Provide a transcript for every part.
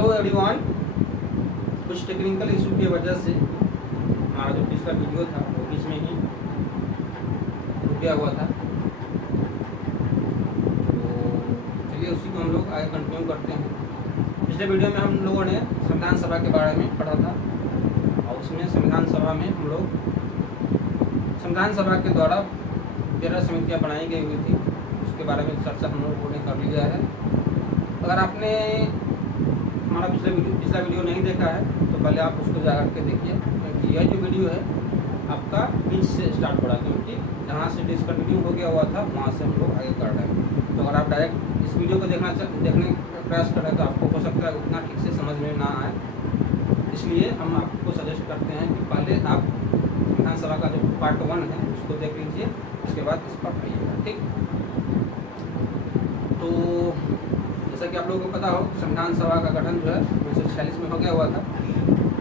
Hello everyone. कुछ technical issue की वजह से हमारा जो पिछला वीडियो था वो बीच में ही रुक गया हुआ था, तो चलिए उसी को हम लोग आगे कंटिन्यू करते हैं। पिछले वीडियो में हम लोगों ने संविधान सभा के बारे में पढ़ा था और उसमें संविधान सभा में हम लोग संविधान सभा के द्वारा 13 समितियाँ बनाई गई हुई थी, उसके बारे में चर्चा हम लोगों ने कर लिया है। अगर आपने हमारा पिछला वीडियो नहीं देखा है तो पहले आप उसको जा करके देखिए, क्योंकि यह जो वीडियो है आपका बीच से स्टार्ट हो रहा है, क्योंकि जहाँ से डिसकंटिन्यू हो गया हुआ था वहाँ से हम लोग आगे कर रहे हैं। तो अगर आप डायरेक्ट इस वीडियो को देखने का प्रयास करें तो आपको हो सकता है उतना ठीक से समझ में ना आए, इसलिए हम आपको सजेस्ट करते हैं कि पहले आप संविधान सभा का जो पार्ट 1 है उसको देख लीजिए, उसके बाद इस पर आइएगा। ठीक, तो जैसा कि आप लोगों को पता हो संविधान सभा का गठन जो है 1946 में हो गया हुआ था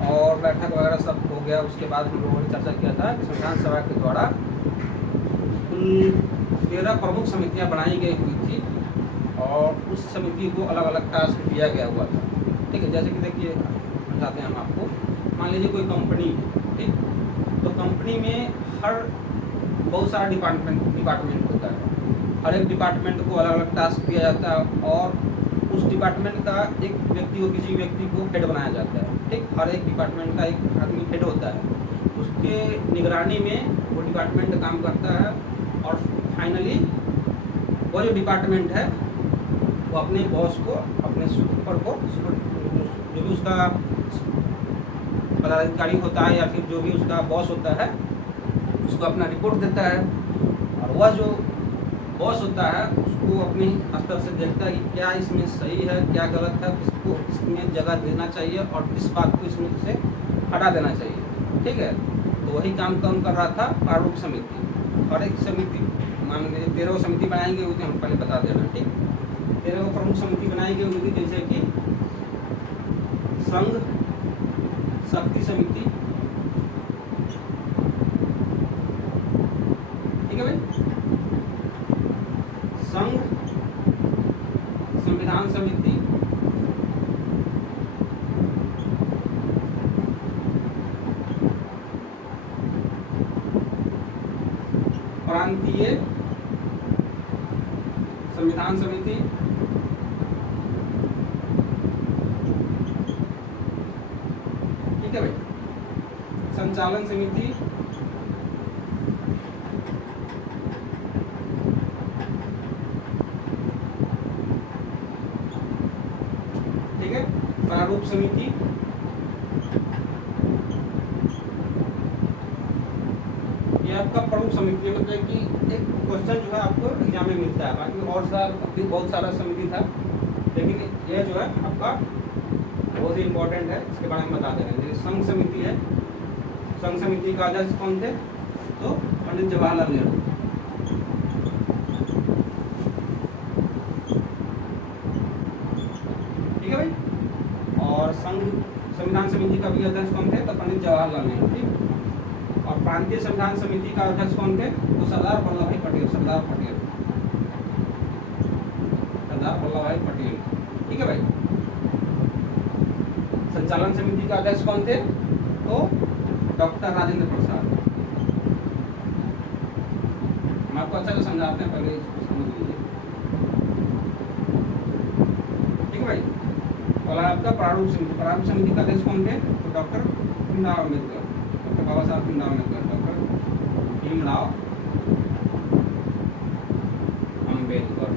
और बैठक वगैरह सब हो गया। उसके बाद हम लोगों ने चर्चा किया था कि संविधान सभा के द्वारा कुल 13 प्रमुख समितियां बनाई गई हुई थी और उस समिति को अलग अलग टास्क दिया गया हुआ था। ठीक है, जैसे कि देखिए समझाते हैं हम आपको। मान लीजिए कोई कंपनी है, ठीक, तो कंपनी में हर बहुत सारा डिपार्टमेंट होता है। हर एक डिपार्टमेंट को अलग अलग टास्क दिया जाता है और उस डिपार्टमेंट का एक व्यक्ति को किसी व्यक्ति को हेड बनाया जाता है। ठीक, हर एक डिपार्टमेंट का एक आदमी हेड होता है, उसके निगरानी में वो डिपार्टमेंट काम करता है और फाइनली वो जो डिपार्टमेंट है वो अपने बॉस को, अपने सुपर को, जो भी उसका पदाधिकारी होता है या फिर जो भी उसका बॉस होता है उसको अपना रिपोर्ट देता है और वह जो बॉस होता है उसको अपने स्तर से देखता है कि क्या इसमें सही है, क्या गलत है, किसको इसमें जगह देना चाहिए और किस बात को इसमें से हटा देना चाहिए। ठीक है, तो वही काम कर रहा था प्रारूप समिति। और एक समिति मान लीजिए 13 समिति बनाई गई हुई थी, हम पहले बता देना। ठीक, 13 प्रमुख समिति बनाई गई हुई थी, जैसे कि संघ शक्ति समिति, ठीक है भाई, संघ संविधान समिति, प्रांतीय संविधान समिति, ठीक है भाई, संचालन समिति, ठीक है, प्रारूप समिति, ये आपका प्रमुख समिति है। मतलब कि एक क्वेश्चन जो है आपको एग्जाम में मिलता है, बाकी और भी बहुत सारा समिति था, लेकिन ये जो है आपका बहुत ही इम्पोर्टेंट है, इसके बारे में बता दे रहे हैं। जैसे संघ समिति है, संघ समिति का अध्यक्ष कौन थे? तो पंडित जवाहरलाल नेहरू। ठीक है भाई, और संघ संविधान समिति का भी अध्यक्ष कौन थे? तो पंडित जवाहरलाल नेहरू। ठीक, और प्रांतीय संविधान समिति का अध्यक्ष कौन थे? तो सरदार वल्लभ भाई पटेल। सरदार वल्लभ भाई पटेल। ठीक है भाई, संचालन समिति का अध्यक्ष कौन थे? तो डॉक्टर राजेंद्र प्रसाद। हम आपको अच्छा से समझाते हैं, पहले समझ लीजिए। ठीक है भाई, और आपका प्रारूप समिति, प्रारूप समिति का अध्यक्ष कौन थे? तो डॉक्टर भीमराव अम्बेडकर, डॉक्टर बाबा साहब भीमराव अम्बेडकर, डॉक्टर भीमराव अम्बेडकर।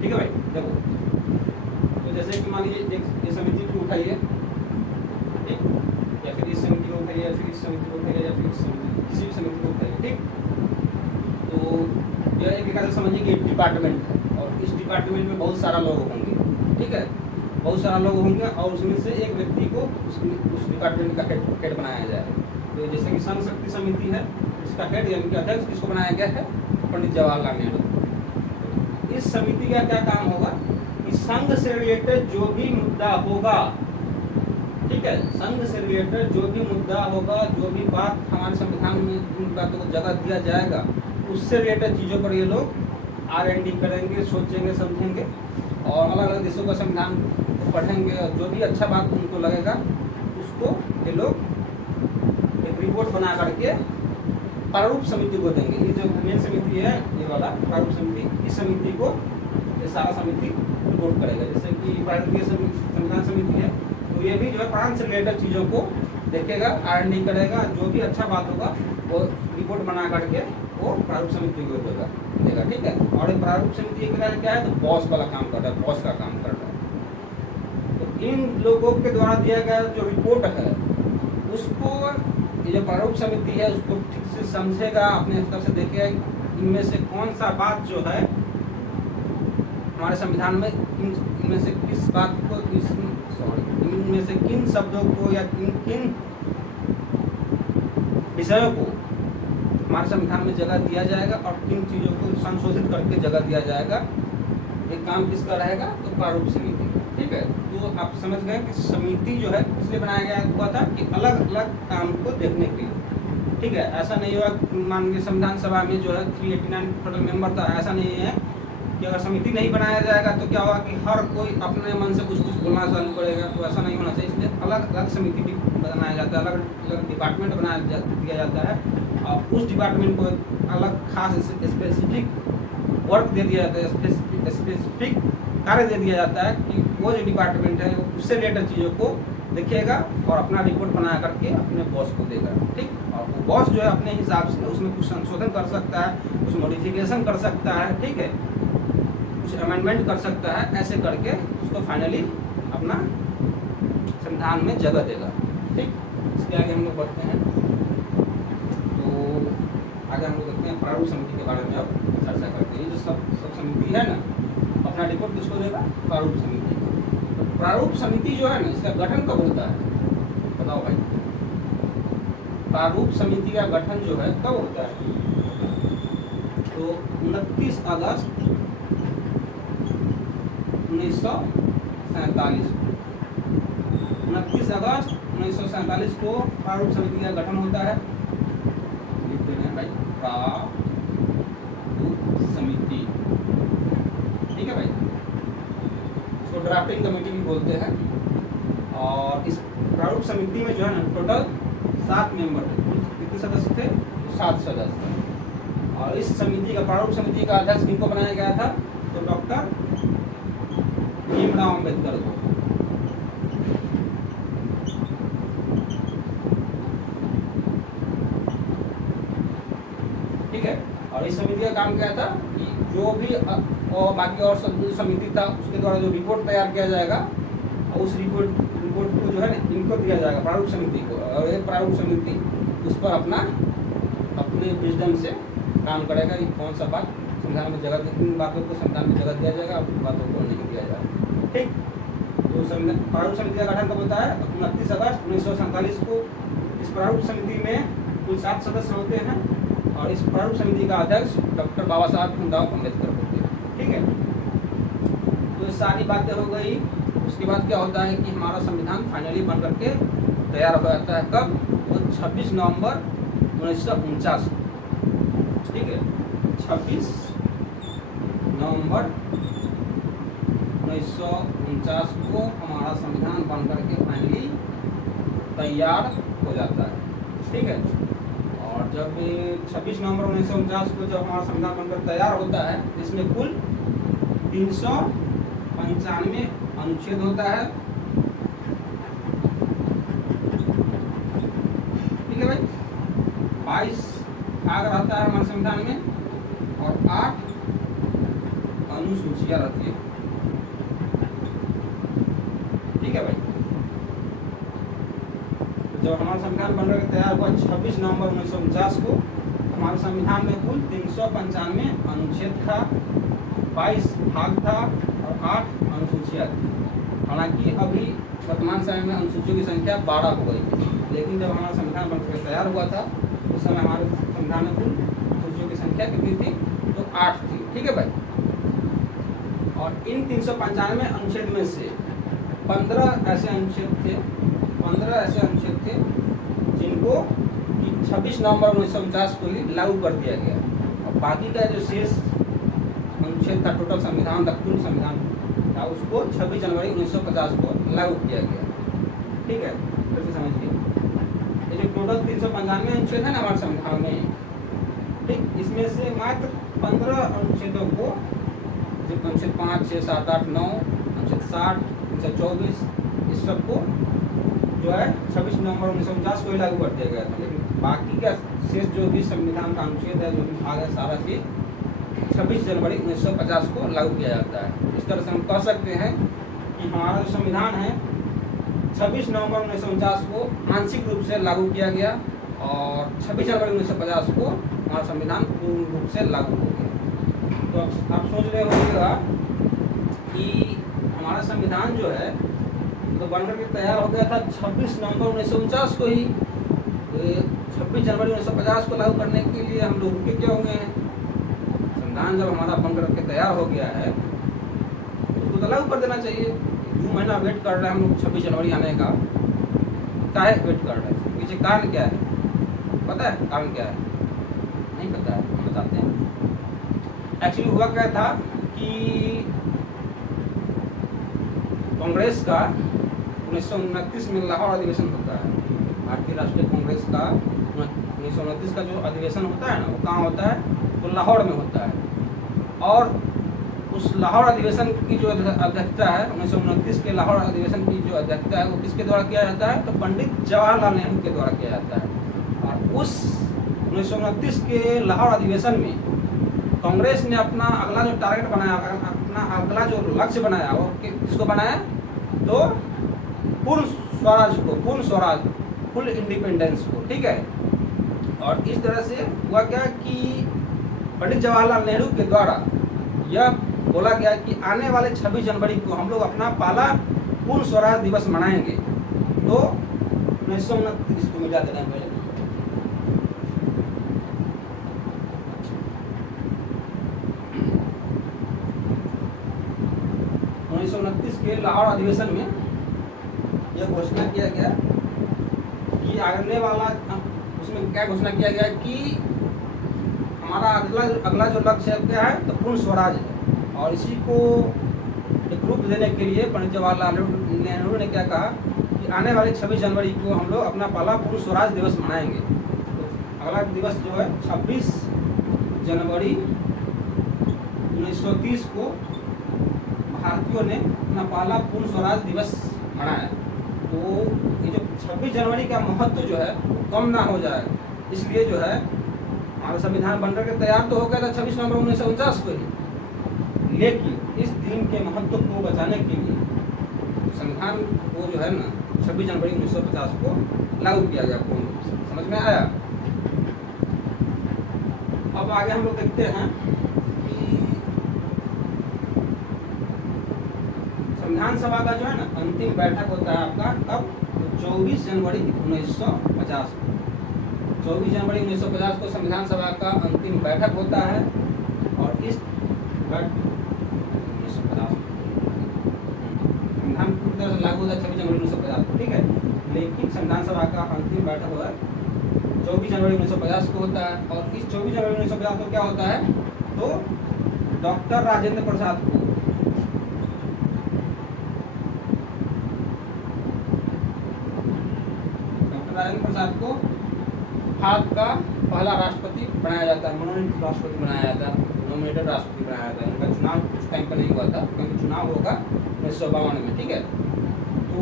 ठीक है भाई, देखो तो जैसे कि मान लीजिए ये समिति को उठाइए, ठीक, या फिर इस समिति को उठाइए, या फिर इस समिति को उठाइए, या फिर किसी भी समिति को उठाइए। ठीक, तो यह एक प्रकार से समझिए कि डिपार्टमेंट है और इस डिपार्टमेंट में बहुत सारा लोग होंगे। ठीक है, बहुत सारा लोग होंगे और उसमें से एक व्यक्ति को उस डिपार्टमेंट का हेड बनाया जाए। तो जैसे कि संघ शक्ति समिति है, इसका हेड यानी कि अध्यक्ष किसको बनाया गया है? पंडित जवाहरलाल नेहरू। इस समिति का क्या काम होगा कि संघ से रिलेटेड जो भी मुद्दा होगा, ठीक है, संघ से रिलेटेड जो भी मुद्दा होगा, जो भी बात हमारे संविधान में जिन बातों को जगह दिया जाएगा, उससे रिलेटेड चीज़ों पर ये लोग R&D करेंगे, सोचेंगे, समझेंगे और अलग अलग देशों का संविधान को पढ़ेंगे और जो भी अच्छा बात उनको लगेगा उसको ये लोग एक रिपोर्ट बना करके प्रारूप समिति को देंगे। ये जो मेन समिति है ये वाला प्रारूप समिति, इस समिति को ये सारा समिति रिपोर्ट करेगा। जैसे कि भारतीय संविधान समिति है तो ये भी जो है प्रांत से रिलेटेड चीज़ों को देखेगा, R&D करेगा, जो भी अच्छा बात होगा वो रिपोर्ट बना करके वो प्रारूप समिति को देगा, ठीक है। और ये प्रारूप समिति क्या है तो बॉस वाला काम कर रहा है, बॉस का काम कर रहा है। तो इन लोगों के द्वारा दिया गया जो रिपोर्ट है उसको ये जो प्रारूप समिति है उसको ठीक से समझेगा, अपने स्तर से देखेगा इनमें से कौन सा बात जो है हमारे संविधान में इनमें से किस बात को इनमें से किन शब्दों को या किन विषयों को हमारे संविधान में जगह दिया जाएगा और किन चीज़ों को संशोधित करके जगह दिया जाएगा। एक काम किसका रहेगा तो प्रारूप समिति, ठीक है। तो आप समझ गए कि समिति जो है इसलिए बनाया गया हुआ था कि अलग अलग काम को देखने के लिए, ठीक है। ऐसा नहीं हुआ मान लीजिए संविधान सभा में जो है 389 टोटल मेंबर था, ऐसा नहीं है कि अगर समिति नहीं बनाया जाएगा तो क्या होगा कि हर कोई अपने मन से कुछ बोलना चालू करेगा, तो ऐसा नहीं होना चाहिए। इसलिए अलग अलग समिति बनाया जाता है, अलग अलग डिपार्टमेंट दिया जाता है और उस डिपार्टमेंट को अलग खास स्पेसिफिक वर्क दे दिया जाता है, स्पेसिफिक कार्य दे दिया जाता है कि वो जो डिपार्टमेंट है वो उससे रिलेटेड चीज़ों को देखेगा और अपना रिपोर्ट बना करके अपने बॉस को देगा, ठीक। और वो बॉस जो है अपने हिसाब से उसमें कुछ संशोधन कर सकता है, कुछ मॉडिफिकेशन कर सकता है, ठीक है, कुछ अमेंडमेंट कर सकता है, ऐसे करके उसको फाइनली अपना संविधान में जगह देगा, ठीक। इसके आगे हम लोग बढ़ते हैं। तो आगे हम लोग देखते हैं प्रारूप समिति के बारे में अब चर्चा करते हैं। ये जो सब समिति है ना अपना रिपोर्ट किसको देगा प्रारूप समिति। तो प्रारूप समिति जो है ना इसका गठन कब होता है बताओ भाई। प्रारूप समिति का गठन जो है कब होता है तो 29 अगस्त 1947 29 अगस्त 1947 को प्रारूप समिति का गठन होता है। लिखते हैं भाई प्रारूप समिति, ठीक है भाई। इसको ड्राफ्टिंग कमेटी भी बोलते हैं। और इस प्रारूप समिति में जो है ना टोटल 7 मेंबर थे। कितने सदस्य थे 7 सदस्य। और इस समिति का प्रारूप समिति का अध्यक्ष किनको बनाया गया था तो डॉक्टर भीमराव अम्बेडकर को। ठीक है। और इस समिति का काम क्या था कि जो भी और बाकी और समिति था उसके द्वारा जो रिपोर्ट तैयार किया जाएगा और उस रिपोर्ट को जो है ना इनको दिया जाएगा प्रारूप समिति को। और ये प्रारूप समिति उस पर अपने विजडम से काम करेगा कि कौन सा बात संविधान में जगह, किन बातों को संविधान में जगह दिया जाएगा और किन बातों को नहीं दिया जाएगा, ठीक। तो प्रारूप समिति का गठन कब होता है 29 अगस्त 1947 को। इस प्रारूप समिति में कुल 7 सदस्य होते हैं और इस प्रारूप समिति का अध्यक्ष डॉक्टर बाबा साहब भीमराव अम्बेडकर होते हैं, ठीक है। तो ये सारी बातें हो गई। उसके बाद क्या होता है कि हमारा संविधान फाइनली बन करके तैयार हो जाता है। कब वो 26 नवंबर 1949, ठीक है। 26 नवंबर 1949 को हमारा संविधान बन करके फाइनली तैयार हो जाता है, ठीक है। और जब 26 नवंबर 1949 को जब हमारा संविधान बनकर तैयार होता है इसमें कुल 395 अनुच्छेद होता है, ठीक है भाई। 22 भाग रहता है हमारे संविधान में और 8 अनुसूचियां रहती है, ठीक है भाई। जब हमारा संविधान बनकर तैयार हुआ 26 नवंबर 1949 को हमारे संविधान में कुल 395 अनुच्छेद था, 22 भाग था और 8 अनुसूचियां थी। हालांकि अभी वर्तमान समय में अनुसूचियों की संख्या 12 हो गई, लेकिन जब हमारा संविधान बनकर तैयार हुआ था उस समय हमारे संविधान में कुल अनुसूचियों की संख्या कितनी थी तो 8 थी, ठीक है भाई। और इन 395 अनुच्छेद में से 15 ऐसे अनुच्छेद थे जिनको 26 नवंबर 1949 को ही लागू कर दिया गया। और बाकी का जो शेष अनुच्छेद था, टोटल संविधान था, कुल संविधान था, उसको 26 जनवरी 1950 को लागू किया गया। ठीक है, फिर से समझिए, ये जो टोटल 395 अनुच्छेद है ना हमारे संविधान में, ठीक, इसमें से मात्र 15 अनुच्छेदों को, अनुच्छेद 5, 6, 7, 8, 9, अनुच्छेद 60, अनुच्छेद 24, इस सबको जो है 26 नवंबर 1949 को ही लागू कर दिया गया था। लेकिन बाकी का शेष जो भी संविधान का अनुच्छेद है, जो भी भाग है, सारा चीज 26 जनवरी 1950 को लागू किया जाता है। इस तरह से हम कह सकते हैं कि हमारा जो संविधान है 26 नवंबर 1949 को आंशिक रूप से लागू किया गया और 26 जनवरी 1950 को हमारा संविधान पूर्ण रूप से लागू हो गया। तो अब आप सोच रहे होंगे कि हमारा संविधान जो है तो बनकर के तैयार हो गया था 26 नवंबर 1949 को ही। 26 जनवरी 1950 को लागू करने के लिए हम लोग रुके क्या हुए हैं? संविधान जब हमारा बनकर के तैयार हो गया है उसको तो लागू कर देना चाहिए। 2 महीना वेट कर रहे हैं हम लोग 26 जनवरी आने का, काहे वेट कर रहे हैं? पीछे कारण क्या है? पता है कारण क्या है? नहीं पता है, हम बताते हैं। एक्चुअली हुआ क्या था कि कांग्रेस का 1929 में लाहौर अधिवेशन होता है। भारतीय राष्ट्रीय कांग्रेस का 1929 का जो अधिवेशन होता है ना, वो कहाँ होता है? तो लाहौर में होता है। और उस लाहौर अधिवेशन की जो अध्यक्षता है, 1929 के लाहौर अधिवेशन की जो अध्यक्षता है, वो किसके द्वारा किया जाता है? तो पंडित जवाहरलाल नेहरू के द्वारा किया जाता है। और उस 1929 के लाहौर अधिवेशन में कांग्रेस ने अपना अगला जो टारगेट बनाया, अपना अगला जो लक्ष्य बनाया, वो किसको बनाया? तो पूर्ण स्वराज को, पूर्ण स्वराज, फुल इंडिपेंडेंस को। ठीक है, और इस तरह से हुआ क्या कि पंडित जवाहरलाल नेहरू के द्वारा यह बोला गया कि आने वाले 26 जनवरी को हम लोग अपना पहला पूर्ण स्वराज दिवस मनाएंगे। तो 1929 को मिटा देना पहले, 1929 के लाहौर अधिवेशन में यह घोषणा किया गया कि आने वाला, उसमें क्या घोषणा किया गया कि हमारा अगला जो लक्ष्य क्या है? तो पूर्ण स्वराज है। और इसी को एक रूप देने के लिए पंडित जवाहरलाल नेहरू ने क्या कहा कि आने वाले 26 जनवरी को हम लोग अपना पहला पूर्ण स्वराज दिवस मनाएंगे। तो अगला दिवस जो है 26 जनवरी 1930 को भारतीयों ने अपना पहला पूर्ण स्वराज दिवस मनाया। तो ये जो 26 जनवरी का महत्व जो है कम ना हो जाए, इसलिए जो है हमारा संविधान बनकर के तैयार तो हो गया था 26 नवंबर 1949 को ही, लेकिन इस दिन के महत्व को बचाने के लिए संविधान को जो है ना 26 जनवरी 1950 को लागू किया गया पूर्ण रूप से। समझ में आया? अब आगे हम लोग देखते हैं कि संविधान सभा का जो है ना अंतिम बैठक होता है आपका कब? तो 24 जनवरी 1950 को। 24 जनवरी 1950 को संविधान सभा का अंतिम बैठक होता है। और इस संविधान पूरी तरह से लागू होता है 26 जनवरी 1950 को। ठीक है, लेकिन संविधान सभा का अंतिम बैठक होता है 24 जनवरी 1950 को होता है। और इस 24 जनवरी 1950 को क्या होता है? तो डॉक्टर राजेंद्र प्रसाद को भारत का पहला राष्ट्रपति बनाया जाता है, मनोनीत राष्ट्रपति बनाया जाता है, नॉमिनेटेड राष्ट्रपति बनाया जाता है। इनका चुनाव कुछ टाइम पर नहीं हुआ था, क्योंकि चुनाव होगा 1952 में। ठीक है, तो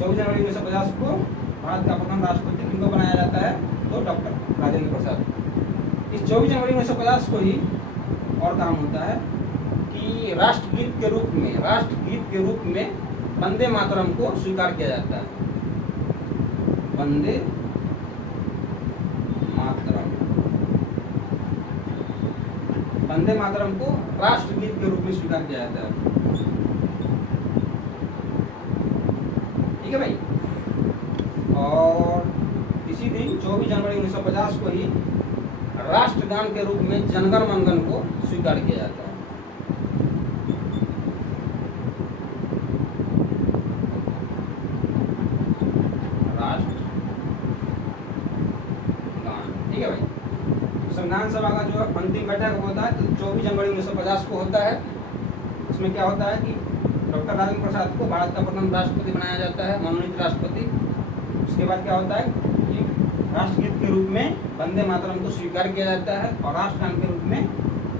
24 जनवरी 1950 को भारत का प्रथम राष्ट्रपति किनको बनाया जाता है? तो डॉक्टर राजेंद्र प्रसाद। इस 24 जनवरी 1950 को ही और काम होता है कि राष्ट्रगीत के रूप में वंदे मातरम को स्वीकार किया जाता है। वंदे मातरम को राष्ट्रगीत के रूप में स्वीकार किया जाता है। ठीक है भाई। और इसी दिन 24 जनवरी 1950 को ही राष्ट्रगान के रूप में जनगण मनगण को स्वीकार किया जाता है। राष्ट्रगान। ठीक है भाई। संविधान सभा का जो अंतिम बैठक होता है तो 24 जनवरी 1950 को होता है। उसमें क्या होता है कि डॉक्टर राजेंद्र प्रसाद को भारत का प्रथम राष्ट्रपति बनाया जाता है, मनोनीत राष्ट्रपति। उसके बाद क्या होता है कि राष्ट्रगीत के रूप में वंदे मातरम को स्वीकार किया जाता है और राष्ट्रगान के रूप में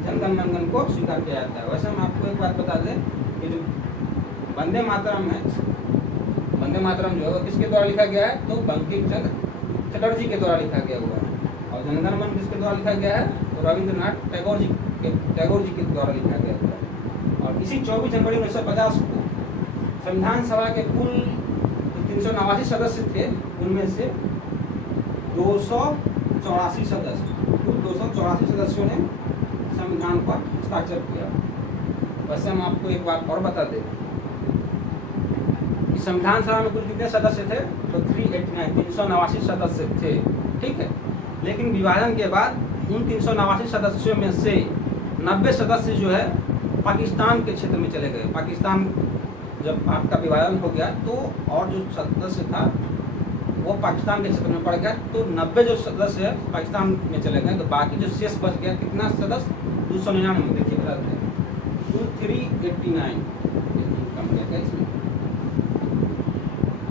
जनगण मन को स्वीकार किया जाता है। वैसे हम आपको एक बात बता दें कि जो वंदे मातरम है, वंदे मातरम जो है वो किसके द्वारा लिखा गया है, तो बंकिम चंद्र चटर्जी के द्वारा लिखा गया हुआ है। और जनगण मन किसके द्वारा लिखा गया है, तो रविंद्रनाथ टैगोर जी के द्वारा लिखा गया हुआ है। और इसी 24 जनवरी 1950 को संविधान सभा के कुल 389 सदस्य थे, उनमें से 284 सदस्य, कुल 284 सदस्यों ने संविधान पर हस्ताक्षर किया। वैसे हम आपको एक बात और बता दें कि संविधान सभा में कुल कितने सदस्य थे, तो 389 सदस्य थे, ठीक है। लेकिन विभाजन के बाद उन 389 सदस्यों में से 90 सदस्य जो है पाकिस्तान के क्षेत्र में चले गए। पाकिस्तान जब भारत का विभाजन हो गया तो और जो सदस्य था वो पाकिस्तान के क्षेत्र में पड़ गया, तो 90 जो सदस्य है पाकिस्तान में चले गए, तो बाकी जो शेष बच गया कितना सदस्य, 299। देखिए बताते हैं 389 इसमें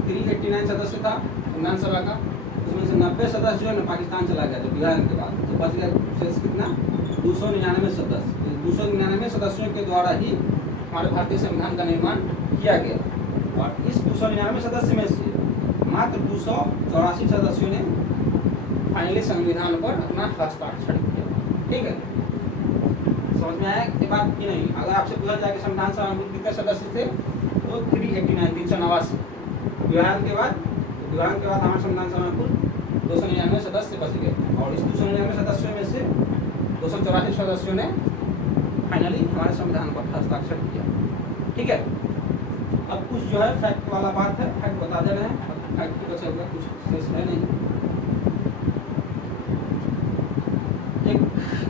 389 सदस्य था संविधान सभा का। उसमें से 90 सदस्य जो है ना पाकिस्तान चला गया, तो विभाजन के बाद तो बच गया शेष कितना, 299 सदस्य। तो 299 सदस्यों के द्वारा ही हमारे भारतीय संविधान का निर्माण किया गया। और इस 299 सदस्य में से मात्र 284 सदस्यों ने फाइनली संविधान पर अपना हस्ताक्षर किया, ठीक है। समझ में आया ये बात कि नहीं? अगर आपसे पूछा जाए कि संविधान सभा में कितने सदस्य थे, तो 389 विभाजन के बाद हमारे संविधान सभा में कुल 299 सदस्य बच गए। और इस 299 सदस्यों में से 284 सदस्यों ने फाइनली हमारे संविधान पर हस्ताक्षर किया, ठीक है। अब कुछ जो है फैक्ट वाला बात है, फैक्ट बता दे रहे हैं, फैक्ट की बचा हुआ कुछ शेष है नहीं। एक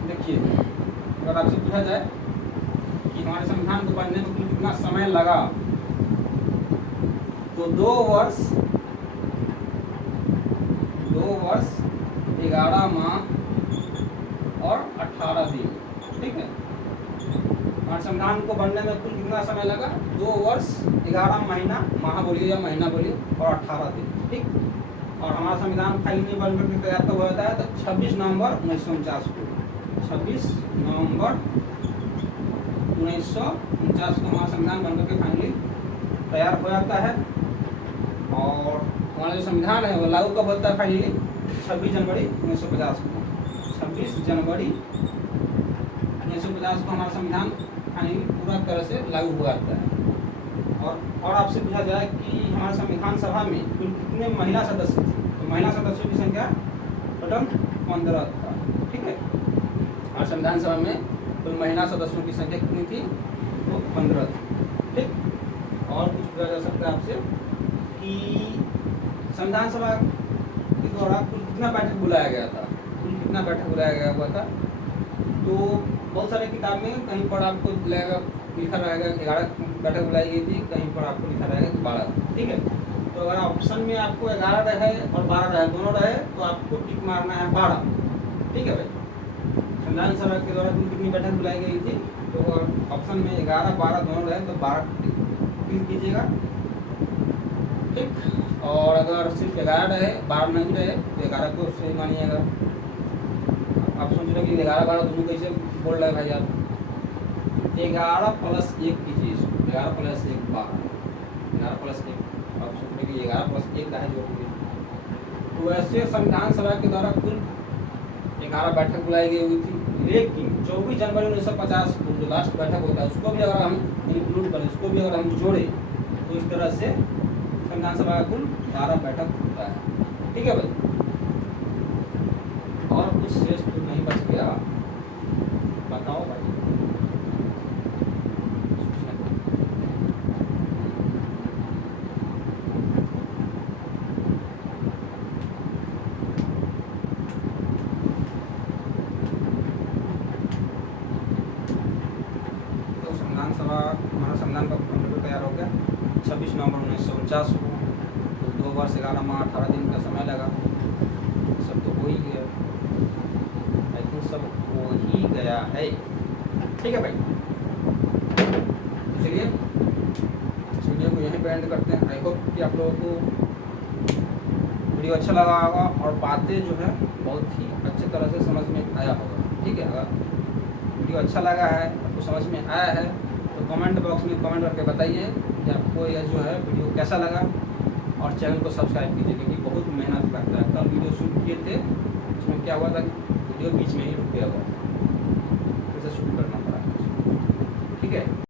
देखिए, अगर आपसे पूछा जाए कि हमारे संविधान को बनने में कितना समय लगा, तो 2 वर्ष 11 माह और 18 दिन, ठीक है। हमारे संविधान को बनने में कुल कितना समय लगा, 2 वर्ष 11 महीना, माह बोलिए या महीना बोलिए, और 18 दिन, ठीक। और हमारा संविधान फाइनली बन करके तैयार कब होता है, तो 26 नवंबर 1949 को 26 नवंबर 1949 को हमारा संविधान बन करके फाइनली तैयार हो जाता है। और हमारा जो संविधान है वो लागू कब होता है फाइनली, 26 जनवरी 1950 को। 26 जनवरी 1950 को हमारा संविधान फाइनली पूरा तरह से लागू हो जाता है। और आपसे पूछा जाए कि हमारे संविधान सभा में कुल कितने महिला सदस्य थे, तो महिला सदस्यों की संख्या टोटल 15 था, ठीक है। हमारे संविधान सभा में कुल महिला सदस्यों की संख्या कितनी थी, तो 15 थी, ठीक। और कुछ पूछा जा सकता है आपसे कि संविधान सभा के द्वारा कुल कितना बैठक बुलाया गया था, कुल कितना बैठक बुलाया गया हुआ था, तो बहुत सारे किताब में कहीं पर आपको लिखा रहेगा 11 बैठक बुलाई गई थी, कहीं पर आपको लिखा रहेगा कि 12, ठीक है। तो अगर ऑप्शन में आपको 11 रहे और 12 रहे, दोनों रहे, तो आपको टिक मारना है 12, ठीक है भाई। संविधान सभा के द्वारा कुल कितनी बैठक बुलाई गई थी, तो ऑप्शन में 11 12 दोनों रहे तो 12 टिक कीजिएगा, ठीक। और अगर सिर्फ 11 रहे 12 नहीं रहे तो 11 को सही मानिएगा। आप सोच रहे कि 11 12 दोनों कैसे बोल रहे हैं भाई आप, 11 + 1 कीजिए, 11 + 1 12, 11 + 1, आप सोच रहे कि 11 + 1 का है जोड़ दीजिए। तो वैसे संविधान सभा के द्वारा कुल 11 बैठक बुलाई गई हुई थी, लेकिन 24 जनवरी 1950 को जो लास्ट बैठक होता है उसको भी अगर हम इंक्लूड करें, उसको भी अगर हम जोड़े, तो इस तरह से संविधान सभा का कुल 12 बैठक होता है, ठीक है भाई। और कुछ शेष तो नहीं बच गया, बताओ भाई। तो संविधान सभा हमारा संविधान का कंप्यूटर तैयार हो गया 26 नवंबर 1949 को, तो 2 वर्ष 11 माह 18 दिन का समय लगा। सब तो हो ही गया, आई थिंक सब हो ही गया। गया है। ठीक है भाई, तो चलिए इस वीडियो को यहीं पे एंड करते हैं। आई होप कि आप लोगों को वीडियो अच्छा लगा होगा और बातें जो है बहुत ही अच्छे तरह से समझ में आया होगा। ठीक है, अगर वीडियो अच्छा लगा है, आपको समझ में आया है, तो कमेंट बॉक्स में कमेंट करके बताइए कि आपको यह जो है वीडियो कैसा लगा, और चैनल को सब्सक्राइब कीजिए क्योंकि बहुत मेहनत लगता है। कल वीडियो शूट किए थे, उसमें क्या हुआ था कि वीडियो बीच में ही रुक गया हुआ।